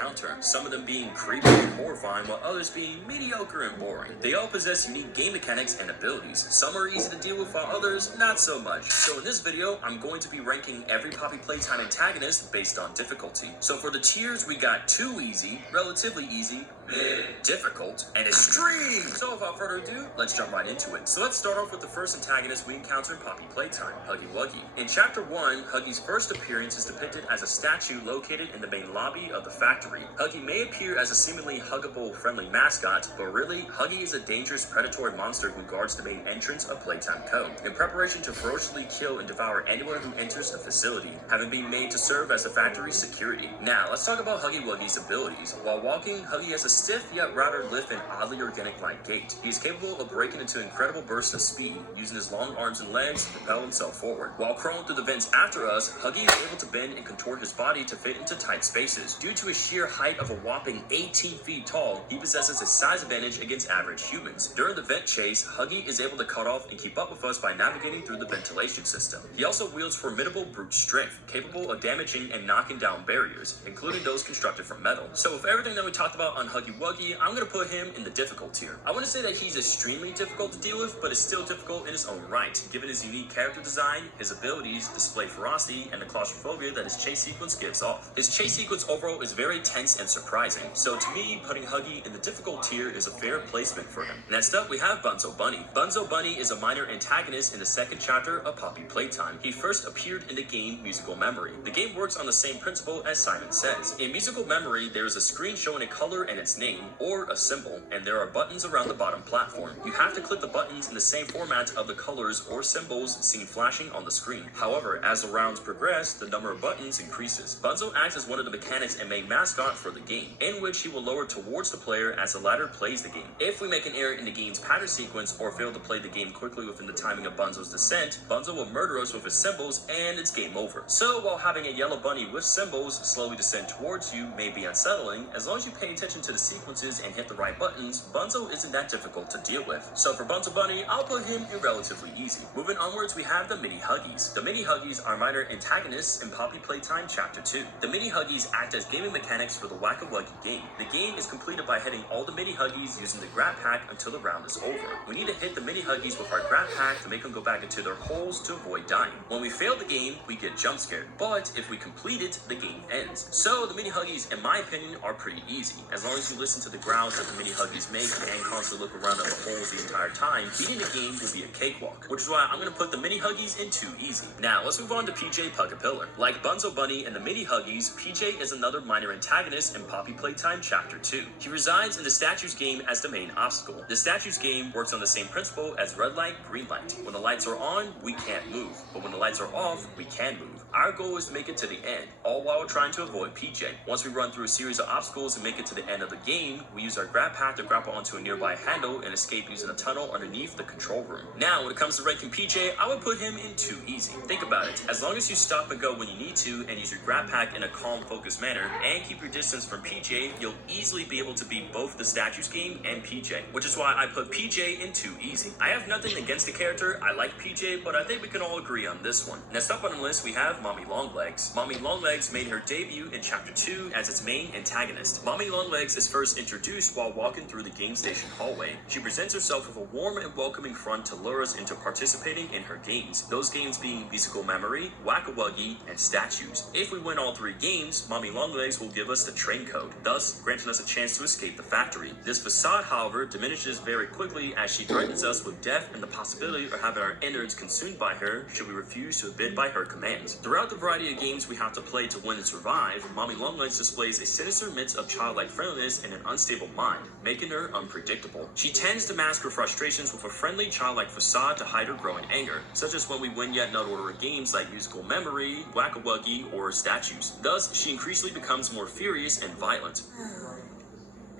encounter, some of them being creepy and horrifying while others being mediocre and boring. They all possess unique game mechanics and abilities. Some are easy to deal with while others not so much. So in this video, I'm going to be ranking every Poppy Playtime antagonist based on difficulty. So for the tiers, we got too easy, relatively easy, mid, difficult, and extreme. So without further ado, let's jump right into it. So let's start off with the first antagonist we encounter in Poppy Playtime, Huggy Wuggy. In Chapter 1, Huggy's first appearance is depicted as a statue located in the main lobby of the factory. Huggy may appear as a seemingly huggable, friendly mascot, but really, Huggy is a dangerous predatory monster who guards the main entrance of Playtime Co. in preparation to ferociously kill and devour anyone who enters the facility, having been made to serve as the factory's security. Now, let's talk about Huggy Wuggy's abilities. While walking, Huggy has a stiff yet rather lithe and oddly organic-like gait. He is capable of breaking into incredible bursts of speed, using his long arms and legs to propel himself forward. While crawling through the vents after us, Huggy is able to bend and contort his body to fit into tight spaces. Due to his sheer height of a whopping 18 feet tall, he possesses a size advantage against average humans. During the vent chase, Huggy is able to cut off and keep up with us by navigating through the ventilation system. He also wields formidable brute strength, capable of damaging and knocking down barriers, including those constructed from metal. So with everything that we talked about on Huggy Wuggy, I'm going to put him in the difficult tier. I wouldn't say that he's extremely difficult to deal with, but it's still difficult in his own right, given his unique character design, his abilities, display ferocity, and the claustrophobia that his chase sequence gives off. His chase sequence overall is very tense and surprising, so to me, putting Huggy in the difficult tier is a fair placement for him. Next up, we have Bunzo Bunny. Bunzo Bunny is a minor antagonist in the second chapter of Poppy Playtime. He first appeared in the game Musical Memory. The game works on the same principle as Simon Says. In Musical Memory, there is a screen showing a color and its name, or a symbol, and there are buttons around the bottom platform. You have to click the buttons in the same format of the colors or symbols seen flashing on the screen. However, as the rounds progress, the number of buttons increases. Bunzo acts as one of the mechanics and main mascot for the game, in which he will lower towards the player as the latter plays the game. If we make an error in the game's pattern sequence or fail to play the game quickly within the timing of Bunzo's descent, Bunzo will murder us with his symbols and it's game over. So while having a yellow bunny with symbols slowly descend towards you may be unsettling, as long as you pay attention to the sequences and hit the right buttons, Bunzo isn't that difficult to deal with. So for Bunzo Bunny, I'll put him in relatively easy. Moving onwards, we have the Mini Huggies. The Mini Huggies are minor antagonists in Poppy Playtime Chapter 2. The Mini Huggies act as gaming mechanics for the Whack-A-Wuggy game. The game is completed by hitting all the Mini Huggies using the grab pack until the round is over. We need to hit the Mini Huggies with our grab pack to make them go back into their holes to avoid dying. When we fail the game, we get jump scared, but if we complete it, the game ends. So the Mini Huggies, in my opinion, are pretty easy. As long as you listen to the growls that the Mini Huggies make and constantly look around at the holes the entire time, beating the game will be a cakewalk, which is why I'm going to put the Mini Huggies in 2 easy. Now, let's move on to PJ Pug-A-Pillar. Like Bunzo Bunny and the Mini Huggies, PJ is another minor antagonist in Poppy Playtime Chapter 2. He resides in the statue's game as the main obstacle. The statue's game works on the same principle as red light, green light. When the lights are on, we can't move, but when the lights are off, we can move. Our goal is to make it to the end, all while trying to avoid PJ. Once we run through a series of obstacles and make it to the end of the game, we use our grab pack to grapple onto a nearby handle and escape using a tunnel underneath the control room. Now, when it comes to ranking PJ, I would put him in 2 easy. Think about it. As long as you stop and go when you need to and use your grab pack in a calm, focused manner and keep your distance from PJ, you'll easily be able to beat both the statue's game and PJ, which is why I put PJ in 2 easy. I have nothing against the character. I like PJ, but I think we can all agree on this one. Next up on the list, we have Mommy Longlegs. Mommy Longlegs made her debut in Chapter 2 as its main antagonist. Mommy Longlegs is first introduced while walking through the game station hallway. She presents herself with a warm and welcoming front to lure us into participating in her games. Those games being Musical Memory, Whack-A-Wuggy, and Statues. If we win all 3 games, Mommy Longlegs will give us the train code, thus granting us a chance to escape the factory. This facade, however, diminishes very quickly as she threatens us with death and the possibility of having our innards consumed by her should we refuse to abide by her commands. Throughout the variety of games we have to play to win and survive, Mommy Longlegs displays a sinister mix of childlike friendliness and an unstable mind, making her unpredictable. She tends to mask her frustrations with a friendly, childlike facade to hide her growing anger, such as when we win yet another order of games like Musical Memory, Whack-A-Wuggy, or Statues. Thus, she increasingly becomes more furious and violent. Oh,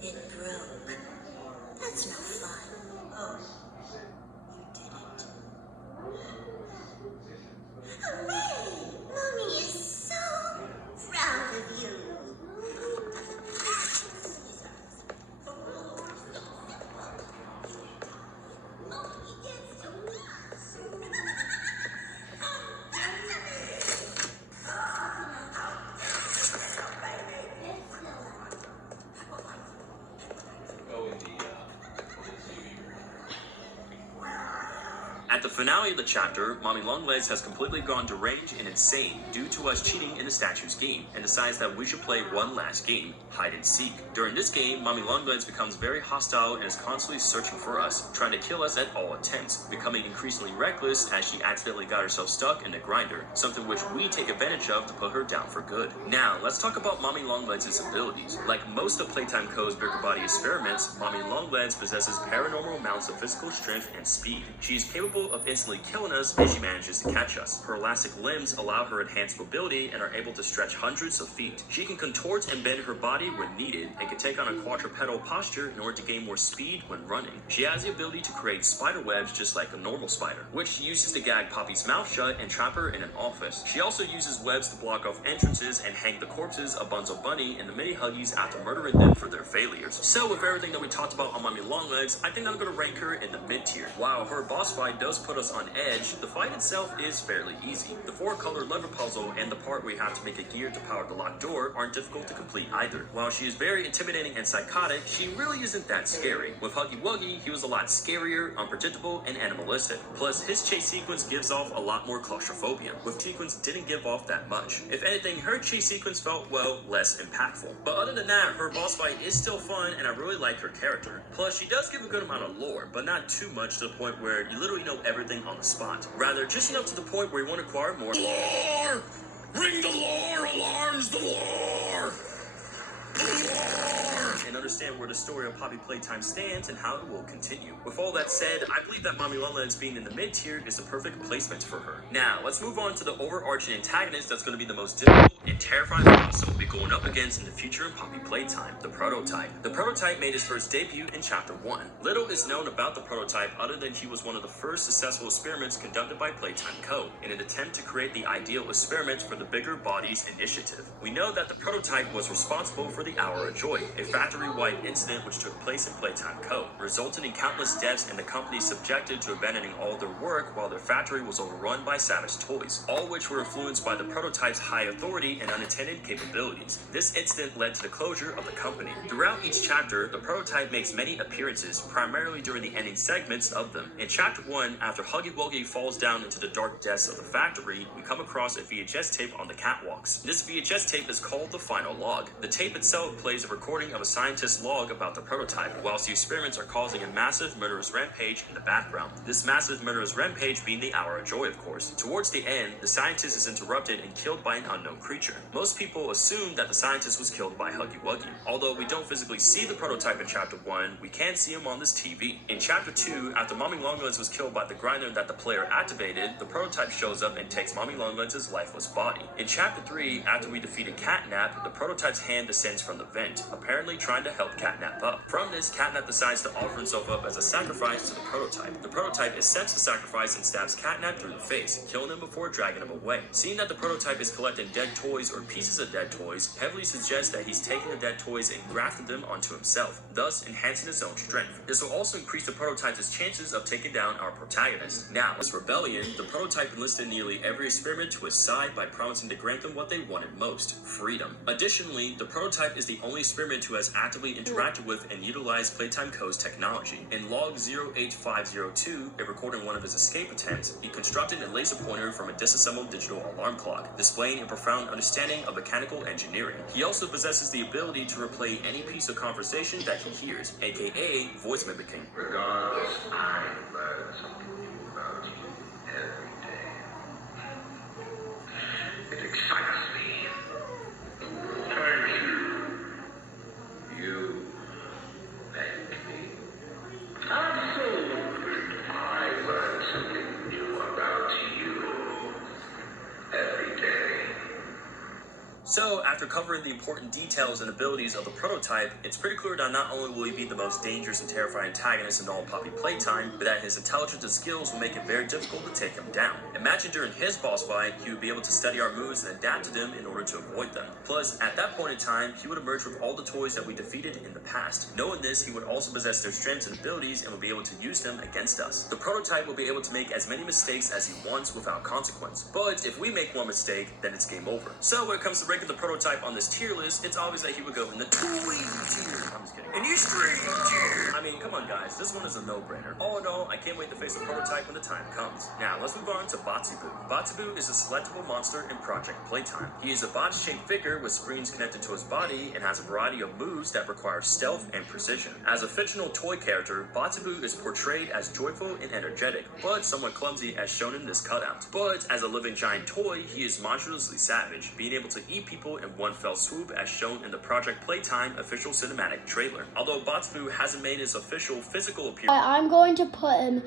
it broke. That's no fun. Oh, you did it. Hooray! Mommy is so proud of you. At the finale of the chapter, Mommy Longlegs has completely gone deranged and insane due to us cheating in the statue's game and decides that we should play one last game, hide and seek. During this game, Mommy Longlegs becomes very hostile and is constantly searching for us, trying to kill us at all attempts, becoming increasingly reckless as she accidentally got herself stuck in the grinder, something which we take advantage of to put her down for good. Now, let's talk about Mommy Longlegs' abilities. Like most of Playtime Co.'s bigger body experiments, Mommy Longlegs possesses paranormal amounts of physical strength and speed. She is capable of instantly killing us if she manages to catch us. Her elastic limbs allow her enhanced mobility and are able to stretch hundreds of feet. She can contort and bend her body when needed and can take on a quadrupedal posture in order to gain more speed when running. She has the ability to create spider webs just like a normal spider, which she uses to gag Poppy's mouth shut and trap her in an office. She also uses webs to block off entrances and hang the corpses of Bunzo Bunny and the mini Huggies after murdering them for their failures. So with everything that we talked about on Mommy Longlegs, I think I'm going to rank her in the mid tier. While her boss fight does put us on edge, the fight itself is fairly easy. The 4-color lever puzzle and the part where you have to make a gear to power the locked door aren't difficult to complete either. While she is very intimidating and psychotic, she really isn't that scary. With Huggy Wuggy, he was a lot scarier, unpredictable, and animalistic. Plus, his chase sequence gives off a lot more claustrophobia, with sequence didn't give off that much. If anything, her chase sequence felt, well, less impactful. But other than that, her boss fight is still fun, and I really like her character. Plus, she does give a good amount of lore, but not too much to the point where you literally know everything on the spot. Rather, just enough to the point where you want to acquire more lore! Ring the lore! Alarms the lore! And understand where the story of Poppy Playtime stands and how it will continue. With all that said, I believe that Mommy Longlegs being in the mid tier is the perfect placement for her. Now, let's move on to the overarching antagonist that's going to be the most difficult and terrifying boss that we'll be going up against in the future in Poppy Playtime, the Prototype. The Prototype made his first debut in Chapter 1. Little is known about the Prototype other than he was one of the first successful experiments conducted by Playtime Co. in an attempt to create the ideal experiment for the Bigger Bodies Initiative. We know that the Prototype was responsible for the Hour of Joy, a factory-wide incident which took place in Playtime Co., resulting in countless deaths and the company subjected to abandoning all their work while their factory was overrun by savage toys, all which were influenced by the Prototype's high authority and unintended capabilities. This incident led to the closure of the company. Throughout each chapter, the Prototype makes many appearances, primarily during the ending segments of them. In Chapter 1, after Huggy Wuggy falls down into the dark depths of the factory, we come across a VHS tape on the catwalks. This VHS tape is called the Final Log. The tape itself plays a recording of a scientist's log about the Prototype, whilst the experiments are causing a massive murderous rampage in the background. This massive murderous rampage being the Hour of Joy, of course. Towards the end, the scientist is interrupted and killed by an unknown creature. Most people assume that the scientist was killed by Huggy Wuggy. Although we don't physically see the Prototype in Chapter 1, we can see him on this TV. In Chapter 2, after Mommy Longlegs was killed by the grinder that the player activated, the Prototype shows up and takes Mommy Longlegs' lifeless body. In Chapter 3, after we defeated Catnap, the Prototype's hand descends from the vent, apparently trying to help Catnap up. From this, Catnap decides to offer himself up as a sacrifice to the Prototype. The Prototype accepts the sacrifice and stabs Catnap through the face, killing him before dragging him away. Seeing that the Prototype is collecting dead toys or pieces of dead toys, heavily suggests that he's taken the dead toys and grafted them onto himself, thus enhancing his own strength. This will also increase the Prototype's chances of taking down our protagonist. Now, as Rebellion, the Prototype enlisted nearly every experiment to his side by promising to grant them what they wanted most, freedom. Additionally, the Prototype is the only experiment who has actively interacted with and utilized Playtime Co.'s technology. In log 08502, a recording one of his escape attempts, he constructed a laser pointer from a disassembled digital alarm clock, displaying a profound understanding of mechanical engineering. He also possesses the ability to replay any piece of conversation that he hears, aka voice mimicking. Regardless, I learn something new about you every day. It excites me. Thank you. You thank me. Absolutely. I learn something new about you every day. So, after covering the important details and abilities of the Prototype, it's pretty clear that not only will he be the most dangerous and terrifying antagonist in all Poppy Playtime, but that his intelligence and skills will make it very difficult to take him down. Imagine during his boss fight, he would be able to study our moves and adapt to them in order to avoid them. Plus, at that point in time, he would emerge with all the toys that we defeated in the past. Knowing this, he would also possess their strengths and abilities and would be able to use them against us. The Prototype will be able to make as many mistakes as he wants without consequence. But if we make one mistake, then it's game over. So when it comes to ranking the Prototype on this tier list, it's obvious that he would go in the too easy tier. I'm just kidding. In the extreme tier. I I mean, come on guys, this one is a no-brainer. All in all, I can't wait to face the prototype when the time comes. Now, let's move on to Batsubu. Batsubu is a selectable monster in Project Playtime. He is a bot-shaped figure with screens connected to his body and has a variety of moves that require stealth and precision. As a fictional toy character, Batsubu is portrayed as joyful and energetic, but somewhat clumsy as shown in this cutout. But as a living giant toy, he is monstrously savage, being able to eat people in one fell swoop as shown in the Project Playtime official cinematic trailer. Although Batsubu hasn't made his official physical appearance, I'm going to put him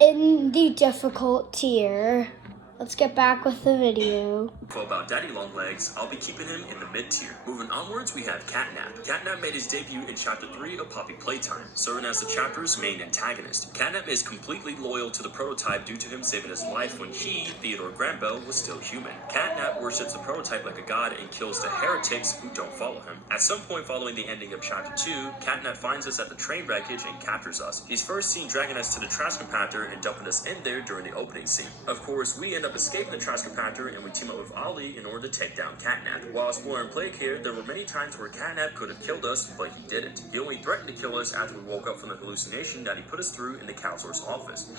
in the difficult tier. Let's get back with the video. about Daddy Longlegs, I'll be keeping him in the mid-tier. Moving onwards, we have Catnap. Catnap made his debut in Chapter 3 of Poppy Playtime, serving as the chapter's main antagonist. Catnap is completely loyal to the prototype due to him saving his life when he, Theodore Granbell, was still human. Catnap worships the prototype like a god and kills the heretics who don't follow him. At some point following the ending of Chapter 2, Catnap finds us at the train wreckage and captures us. He's first seen dragging us to the trash compactor and dumping us in there during the opening scene. Of course, we end up escaping the trash compactor and we team up with Ali in order to take down Catnap. While exploring Plague here, there were many times where Catnap could have killed us, but he didn't. He only threatened to kill us after we woke up from the hallucination that he put us through in the counselor's office.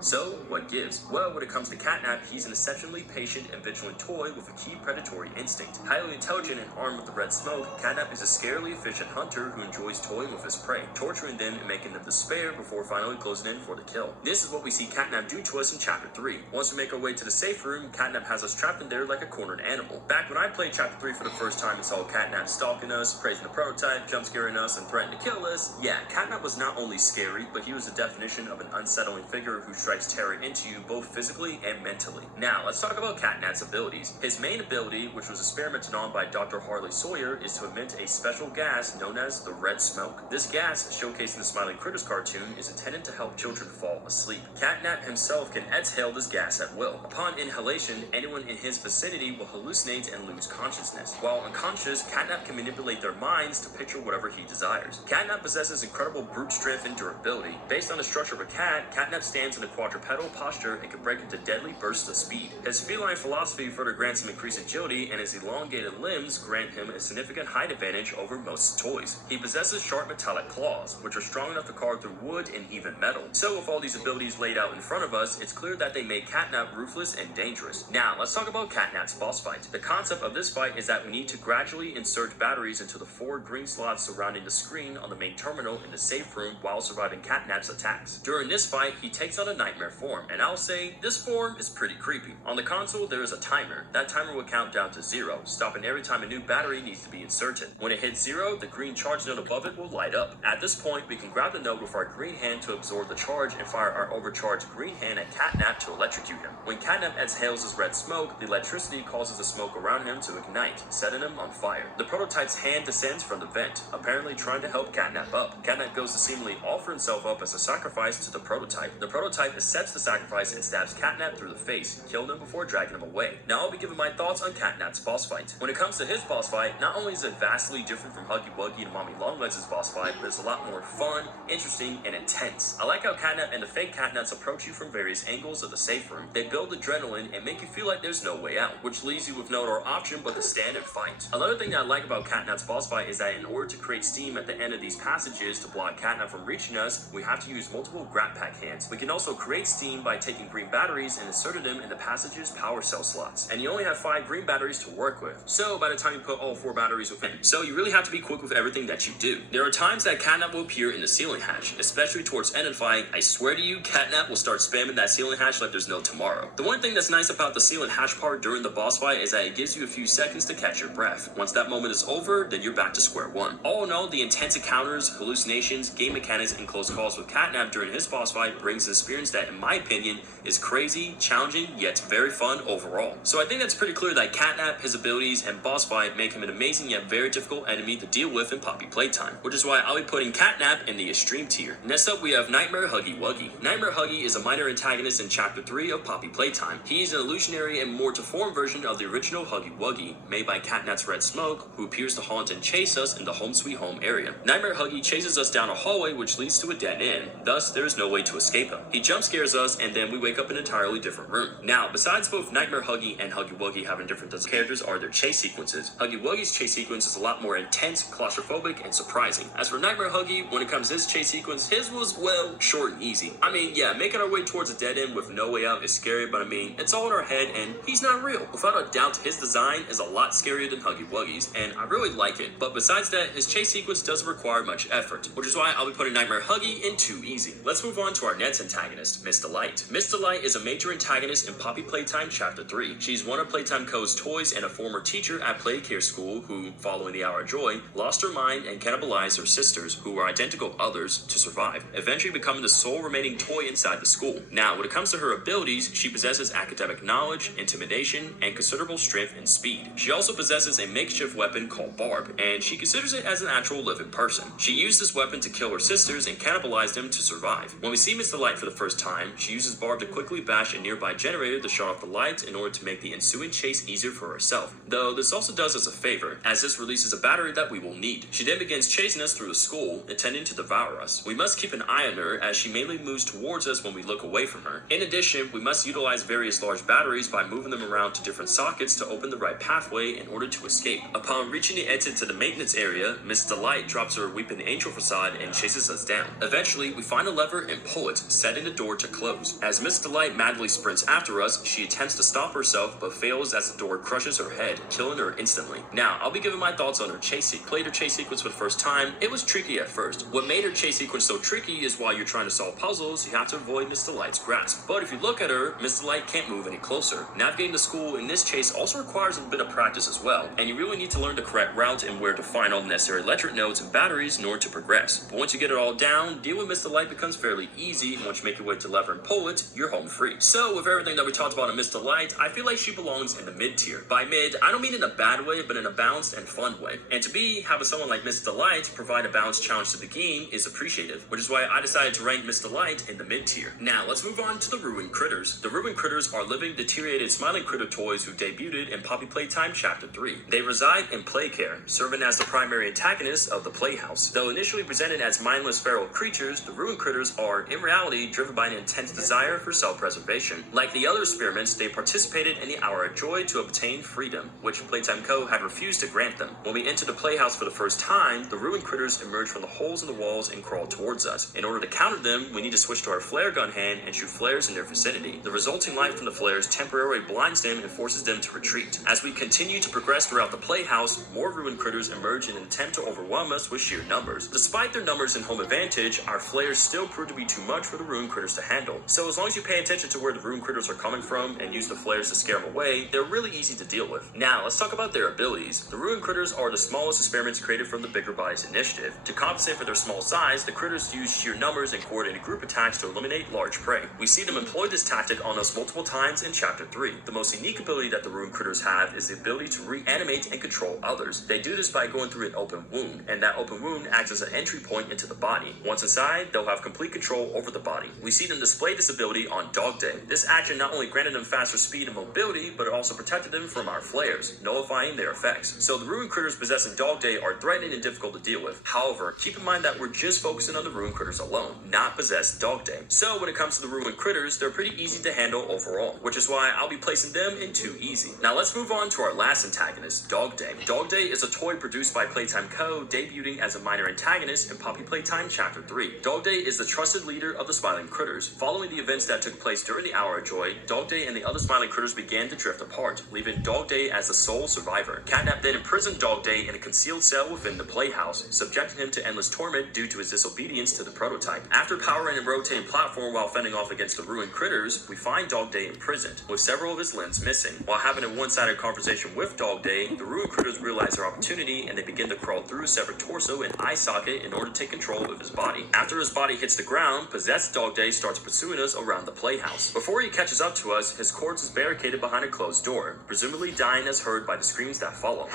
So, what gives? Well, when it comes to Catnap, he's an exceptionally patient and vigilant toy with a key predatory instinct. Highly intelligent and armed with the red smoke, Catnap is a scarily efficient hunter who enjoys toying with his prey, torturing them and making them despair before finally closing in for the kill. This is what we see Catnap do to us in Chapter 3. Once we make our way to the safe room, Catnap has us trapped in there like a cornered animal. Back when I played Chapter 3 for the first time and saw Catnap stalking us, praising the prototype, jump scaring us, and threatening to kill us, yeah, Catnap was not only scary, but he was the definition of an unsettling figure who strikes terror into you both physically and mentally. Now, let's talk about Catnap's abilities. His main ability, which was experimented on by Dr. Harley Sawyer, is to emit a special gas known as the red smoke. This gas, showcased in the Smiling Critters cartoon, is intended to help children fall asleep. Catnap himself can exhale this gas at will. Upon inhalation, anyone in his vicinity will hallucinate and lose consciousness. While unconscious, Catnap can manipulate their minds to picture whatever he desires. Catnap possesses incredible brute strength and durability. Based on the structure of a cat, Catnap stands in a quadrupedal posture and can break into deadly bursts of speed. His feline philosophy further grants him increased agility, and his elongated limbs grant him a significant height advantage over most toys. He possesses sharp metallic claws, which are strong enough to carve through wood and even metal. So with all these abilities laid out in front of us, it's clear that they make Catnap ruthless and dangerous. Now, let's talk about Catnap's boss fight. The concept of this fight is that we need to gradually insert batteries into the 4 green slots surrounding the screen on the main terminal in the safe room while surviving Catnap's attacks. During this fight, he takes on a nightmare form, and I'll say this form is pretty creepy. On the console, there is a timer. That timer will count down to 0, stopping every time a new battery needs to be inserted. When it hits 0, the green charge note above it will light up. At this point, we can grab the note with our green hand to absorb the charge and fire our overcharged green hand at Catnap to electrocute him. When Catnap exhales his red smoke, the electricity causes the smoke around him to ignite, setting him on fire. The prototype's hand descends from the vent, apparently trying to help Catnap up. Catnap goes to seemingly offer himself up as a sacrifice to the prototype. The prototype accepts the sacrifice and stabs Catnap through the face, killing him before dragging him away. Now I'll be giving my thoughts on Catnap's boss fight. When it comes to his boss fight, not only is it vastly different from Huggy Wuggy and Mommy Longlegs' boss fight, but it's a lot more fun, interesting, and intense. I like how Catnap and the fake Catnaps approach you from various angles of the safe room. They build adrenaline and make you feel like there's no way out, which leaves you with no other option but to stand and fight. Another thing that I like about Catnap's boss fight is that in order to create steam at the end of these passages to block Catnap from reaching us, we have to use multiple Grab Pack hands. We can also create steam by taking green batteries and inserting them in the passage's power cell slots. And you only have 5 green batteries to work with. So by the time you put all 4 batteries within, so you really have to be quick with everything that you do. There are times that Catnap will appear in the ceiling hatch, especially towards end of the fight. I swear to you, Catnap will start spamming that ceiling hatch like there's no tomorrow. The one thing that's nice about the ceiling hatch part during the boss fight is that it gives you a few seconds to catch your breath. Once that moment is over, then you're back to square one. All in all, the intense encounters, hallucinations, game mechanics, and close calls with Catnap during his boss fight brings an experience that, in my opinion, is crazy, challenging, yet very fun overall. So I think that's pretty clear that Catnap, his abilities, and boss fight make him an amazing yet very difficult enemy to deal with in Poppy Playtime, which is why I'll be putting Catnap in the extreme tier. Next up, we have Nightmare Huggy Wuggy. Nightmare Huggy is a minor antagonist in Chapter 3 of Poppy Playtime. He's an illusionary and more deformed version of the original Huggy Wuggy, made by Catnap's Red Smoke, who appears to haunt and chase us in the Home Sweet Home area. Nightmare Huggy chases us down a hallway which leads to a dead end, thus there is no way to escape him. He jump scares us and then we wake up in an entirely different room. Now, besides both Nightmare Huggy and Huggy Wuggy having different characters are their chase sequences. Huggy Wuggy's chase sequence is a lot more intense, claustrophobic, and surprising. As for Nightmare Huggy, when it comes to his chase sequence, his was, well, short and easy. I mean, yeah, making our way towards a dead end with no way out is scary, but I mean, it's all in our head and he's not real. Without a doubt, his design is a lot scarier than Huggy Wuggy's, and I really like it. But besides that, his chase sequence doesn't require much effort, which is why I'll be putting Nightmare Huggy in too easy. Let's move on to our next antagonist, Miss Delight. Miss Delight is a major antagonist in Poppy Playtime Chapter 3. She's one of Playtime Co.'s toys and a former teacher at Playcare School who, following the Hour of Joy, lost her mind and cannibalized her sisters, who were identical others, to survive, eventually becoming the sole remaining toy inside the school. Now, when it comes to her abilities, she possesses academic knowledge, intimidation, and considerable strength and speed. She also possesses a makeshift weapon called Barb, and she considers it as an actual living person. She used this weapon to kill her sisters and cannibalize them to survive. When we see Miss Delight for the first time, she uses Barb to quickly bash a nearby generator to shut off the lights in order to make the ensuing chase easier for herself. Though this also does us a favor, as this releases a battery that we will need. She then begins chasing us through the school, intending to devour us. We must keep an eye on her as she mainly moves towards us when we look away from her. In addition, we must utilize various large batteries by moving them around to different sockets to open the right pathway in order to escape. Upon reaching the exit to the maintenance area, Miss Delight drops her Weeping Angel facade and chases us down. Eventually, we find a lever and pull it, setting the door to close. As Miss Delight madly sprints after us, she attempts to stop herself but fails as the door crushes her head, killing her instantly. Now, I'll be giving my thoughts on her chase sequence. Played her chase sequence for the first time, it was tricky at first. What made her chase sequence so tricky is while you're trying to solve puzzles, you have to avoid Miss Delight's grasp. But if you look at her, Miss Delight can't move any closer. Navigating the school in this chase also requires a bit of practice as well, and you really need to learn the correct route and where to find all the necessary electric nodes and batteries in order to progress. But once you get it all down, dealing with Miss Delight becomes fairly easy, and once you make your way to the lever and pull it, you're home free. So with everything that we talked about in Miss Delight, I feel like she belongs in the mid tier. By mid, I don't mean in a bad way, but in a balanced and fun way. And to be, having someone like Miss Delight provide a balanced challenge to the game is appreciative, which is why I decided to rank Miss Delight in the mid tier. Now, let's move on to the Ruined Critters. The Ruined Critters are living, deteriorated smiling critter toys who debuted in Poppy Playtime Chapter 3. They reside in Playcare, serving as the primary antagonists of the Playhouse. Though initially presented as mindless feral creatures, the Ruined Critters are, in reality, driven by an intense desire for self-preservation. Like the other experiments, they participated in the Hour of Joy to obtain freedom, which Playtime Co. had refused to grant them. When we enter the Playhouse for the first time, the Ruined Critters emerge from the holes in the walls and crawl towards us. In order to counter them, we need to switch to our flare gun hand and shoot flares in their vicinity. The resulting light from the flares temporarily blinds them and forces them to retreat. As we continue to progress throughout the Playhouse, more Ruined Critters emerge in an attempt to overwhelm us with sheer numbers. Despite their numbers and home advantage, our flares still prove to be too much for the Ruined Critters to handle. So as long as you pay attention to where the Ruined Critters are coming from and use the flares to scare them away, they're really easy to deal with. Now, let's talk about their abilities. The Ruined Critters are the smallest experiments created from the Bigger Bodies initiative. To compensate for their small size, the critters use sheer numbers and coordinated group attacks to eliminate large prey. We see them employ this tactic on us multiple times in Chapter 3. The most unique ability that the Ruined Critters have is the ability to reanimate and control others. They do this by going through an open wound, and that open wound acts as an entry point into the body. Once inside, they'll have complete control over the body. We see them display this ability on Dog Day. This action not only granted them faster speed and mobility, but it also protected them from our flares, nullifying their effects. So the Ruined Critters possessing Dog Day are threatening and difficult to deal with. However, keep in mind that we're just focusing on the Ruined Critters alone, not possess Dog Day. So when it comes to the Ruined Critters, they're pretty easy to handle overall, which is why I'll be placing them in 2 easy. Now let's move on to our last antagonist, Dog Day. Dog Day is a toy produced by Playtime Co., debuting as a minor antagonist in Poppy Playtime Chapter 3. Dog Day is the trusted leader of the Smiling Critters. Following the events that took place during the Hour of Joy, Dog Day and the other Smiling Critters began to drift apart, leaving Dog Day as the sole survivor. Catnap then imprisoned Dog Day in a concealed cell within the Playhouse, subjecting him to endless torment due to his disobedience to the prototype. After powering a rotating platform while fending off against the Ruined Critters, we find Dog Day imprisoned, with several of his limbs missing. While having a one-sided conversation with Dog Day, the Ruined Critters realize their opportunity and they begin to crawl through his severed torso and eye socket in order to take control of his body. After his body hits the ground, possessed Dog Day starts pursuing us around the Playhouse. Before he catches up to us, his corpse is barricaded behind a closed door, presumably dying as heard by the screams that follow.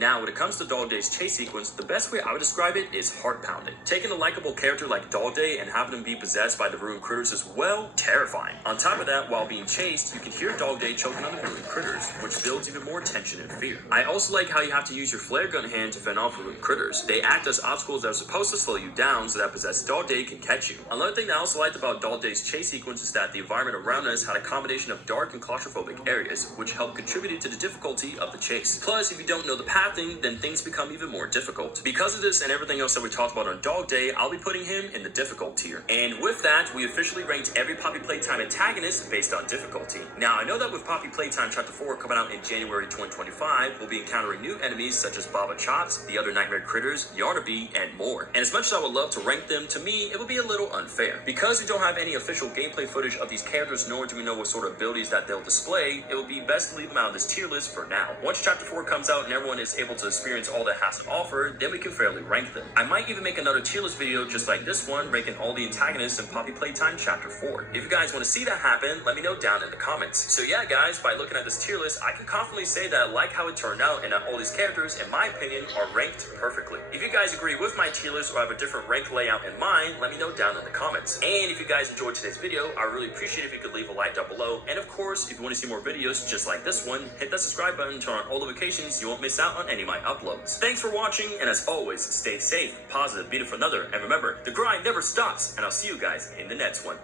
Now, when it comes to Dog Day's chase sequence, the best way I would describe it is heart-pounding. Taking a likable character like Dog Day and having him be possessed by the ruined critters is, well, terrifying. On top of that, while being chased, you can hear Dog Day choking on the ruined critters, which builds even more tension and fear. I also like how you have to use your flare gun hand to fend off ruined critters. They act as obstacles that are supposed to slow you down so that possessed Dog Day can catch you. Another thing that I also liked about Dog Day's chase sequence is that the environment around us had a combination of dark and claustrophobic areas, which helped contribute to the difficulty of the chase. Plus, if you don't know the pathing, then things become even more difficult. Because of this and everything else that we talked about on Dog Day, I'll be putting him in the difficult tier. And with that, we officially ranked every Poppy Playtime antagonist based on difficulty. Now, I know that with Poppy Playtime Chapter 4 coming out in January 2025, we'll be encountering new enemies such as Baba Chops, the other nightmare critters, Yarnaby, and more. And as much as I would love to rank them, to me, it would be a little unfair. Because we don't have any official gameplay footage of these characters, nor do we know what sort of abilities that they'll display, it would be best to leave them out of this tier list for now. Once Chapter 4 comes out and everyone is able to experience all that has to offer, then we can fairly rank them. I might even make another tier list video just like this one, ranking all the antagonists in Poppy Playtime Chapter 4. If you guys want to see that happen, let me know down in the comments. So yeah, guys, by looking at this tier list, I can confidently say that I like how it turned out and that all these characters, in my opinion, are ranked perfectly. If you guys agree with my tier list or have a different rank layout in mind, let me know down in the comments. And if you guys enjoyed today's video, I really appreciate if you could leave a like down below. And of course, if you want to see more videos just like this one, hit that subscribe button, turn on all notifications so you won't miss out on any of my uploads. Thanks for watching, and as always, stay safe, positive, beautiful, another, and remember, the grind never stops, and I'll see you guys in the next one.